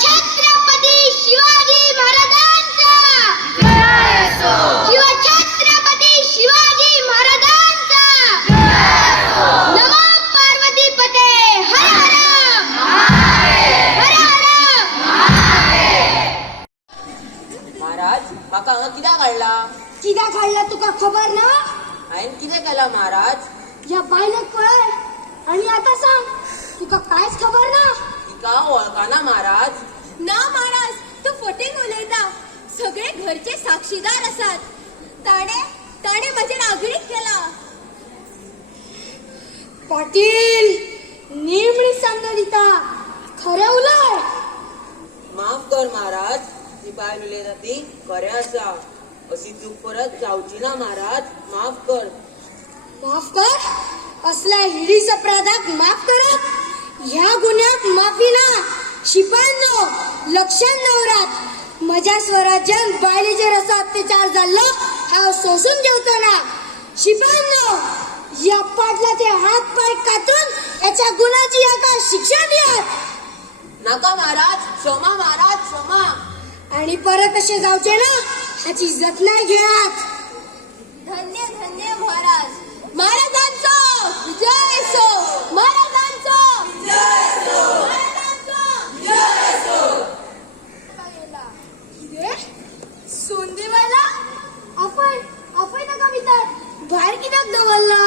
शिवछत्रपती शिवाजी महाराजांचा जय असो. शिवछत्रपती शिवाजी महाराजांचा जय असो. नमो पार्वतीपते हर हर महादेव हर हर महादेव. महाराज माका हांगा कित्याक हाडला? कित्याक हाडला तुका खबर ना? हांवें कितें केला महाराज? या बायलेक पळय आणि आता सांग तुका कांयच खबर ना? तिका वळखाना महाराज. ना महाराज, तू फटींग उलयता. सगळे घरचे साक्षीदार असतात. ताणे माझ्यावर आगळीक केला. पाटील नेमणी सांगता दिता खरें उलय. माफ कर महाराज, ती बायल उलयता ती खरें आसा. अशी चूक परत जावची ना महाराज, माफ कर. माफ कर? असल्या हिडीस अपराधाक माफ करत? ह्या गुन्ह्याक माफी ना. शिपायांनो लक्षात दवरात. माझ्या स्वराज्यात बायलेचेर असो अत्याचार जाल्लो हांव सोसून घेवचो ना. शिपायांनो या पाटलाचे हात पाय कातून याच्या गुन्ह्याची याका शिक्षा दियात. नाका महाराज, क्षमा महाराज, क्षमा. आणि परत असे जावचे ना ह्याची जतनाय घेयात. धन्य धन्य महाराज. महाराजांचा विजय असो. महाराजांचा विजय असो. महाराजांचा विजय असो. सोंदेवाला आपण नका भितर बाहेर कित्याक दवरला?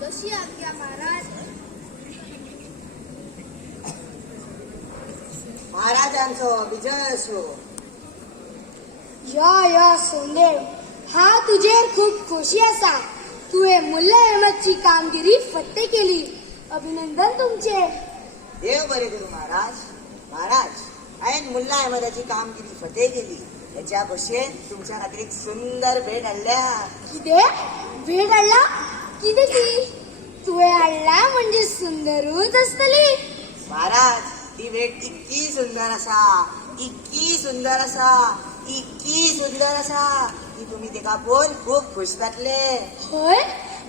कशी आज्ञा महाराज. महाराजांचो विजय असो. या सोंदेव हा तुझेर खूप खुशी असा. तुवे मुल्ला अहमदची कामगिरी फत्ते केली. अभिनंदन तुमचे. देव बरे करू महाराज. महाराज हांवें मुल्ला अहमदाची कामगिरी फतेह केली. याच्या भशेन तुमच्या खातीर एक सुंदर भेट हाडल्या. किदे भेट हाडला? किदे ती? तुवे हाडला म्हणजे सुंदरूच असतली. महाराज ती भेट इतकी सुंदर असा, इतकी सुंदर असा, इतकी सुंदर असा की तुम्ही तेका पळोवन खूप खुश जातले. होय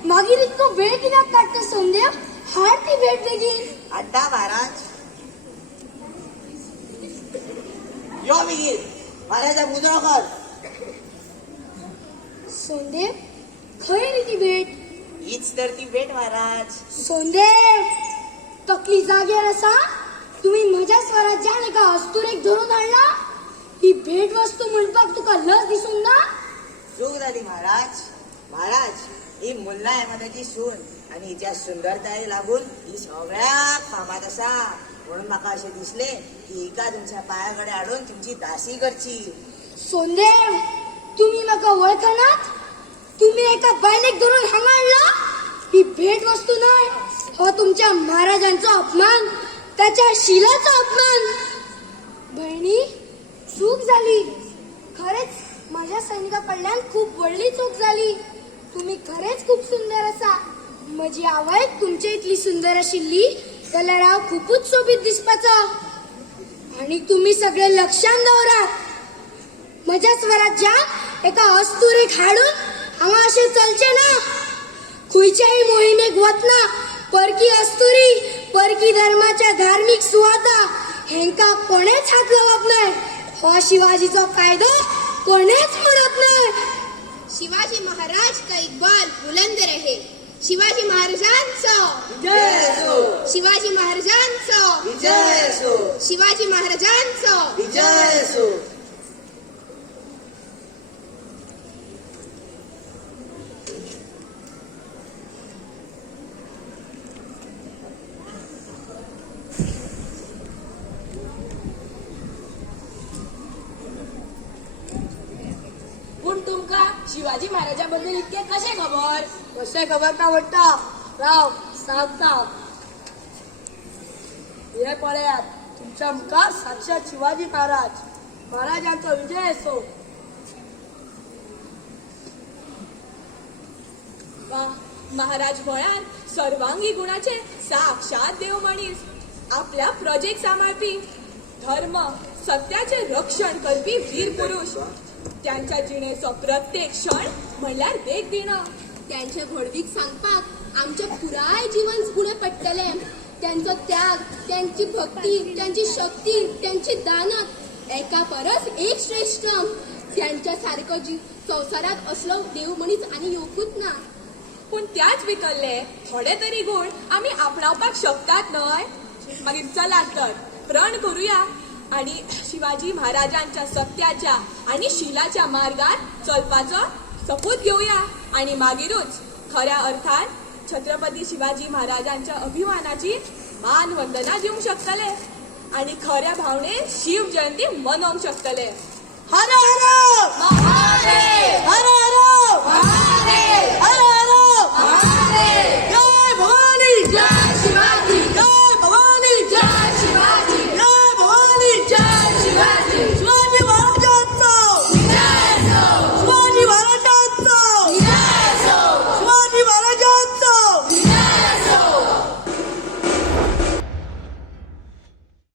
मागीर इतको वेळ कित्याक काडटा सोंदेव? हाड ती भेट बेगीन. हाडटा महाराज. यो बेगीन महाराजा मुजरो कर. सोंदेव खंय रे ती भेट? हीच तर ती भेट महाराज. सोंदेव तकली जागेर आसा? तुम्ही म्हज्या स्वराज्यान एका अस्तुरेक धरून हाडला? ही भेट वस्तू म्हणपाक तुका लज दिसूंक ना? चूक जाली महाराज. महाराज ही मुल्ला अहमदाची सून आणि हिच्या सुंदरताये लागून ही सगळ्याक फामाद असा. म्हणून म्हाका अशें दिसले की हिका तुमच्या पायाकडे हाडून तुमची दासी करची. सोंदेव तुम्ही म्हाका वळखनात? तुम्ही एका बायलेक धरून हांगा हाडला? ही भेट वस्तू न्हय, हो तुमच्या महाराजांचो अपमान, त्याच्या शिलाचो अपमान. बहिणी चूक झाली. खरेच माझ्या सैनिकाकडल्यान खूप व्हडली चूक झाली. तुम्ही खरेच खूप सुंदर असा. म्हजी आवय तुमचे इतली सुंदर आशिल्ली जाल्यार हांव खूपच सोबीत दिसपाचो. आणि तुम्ही सगळे लक्षात दवरात. म्हज्या स्वराज्यात एका अस्तुरेक हाडून हांगा अशें चलचें ना. खंयच्याय मोहिमेक वतना परकी अस्तुरी, परकी धर्माच्या धार्मिक सुवाता हेंका कोणेच हात लावप न्हय. हो शिवाजीचो कायदो कोणेच मोडप न्हय. शिवाजी महाराज का इकबाल बुलंद रहे. शिवाजी महाराजांचा विजय असो. शिवाजी महाराजांचा विजय असो. शिवाजी महाराजांचा विजय असो. पण तुमका शिवाजी महाराजाबद्दल इतके कसे खबर? कशें खबर ना वट्टा राव सांगता. हे पळयात तुमच्या मुखार साक्षात शिवाजी महाराजांचा विजय असो. महाराज म्हळ्यार सर्वांगी गुणाचे साक्षात देव मनीस. आपल्या प्रजेक सांभाळपी, धर्म सत्याचे रक्षण करपी वीर पुरुष. त्यांच्या जिणेचो प्रत्येक क्षण म्हणल्यार देख दिणं. त्यांच्या घडवीक सांगपाक आमचे पुराय जीवन फुडें पडटले. त्यांचं त्याग, त्यांची भक्ती, त्यांची शक्ती, त्यांची दानत एका परस एक श्रेष्ठ. त्यांच्यासारखं संसारात असलो देवमणीच आणि योगूच ना. पूण त्याच विकल्ले थोडे तरी गुण आम्ही आपणावपाक शकतात न्हय. मागीर चलात तर प्रण करूया आणि शिवाजी महाराजांच्या सत्याच्या आणि शिलाच्या मार्गात चलपाचो सपूत घेऊया आणि मागीरूच खऱ्या अर्थान छत्रपती शिवाजी महाराजांच्या अभिमानाची मान वंदना दिवंक शकतले आणि खऱ्या भावनेन शिव जयंती मनोवंक शकतले. हर हर महादेव! हर हर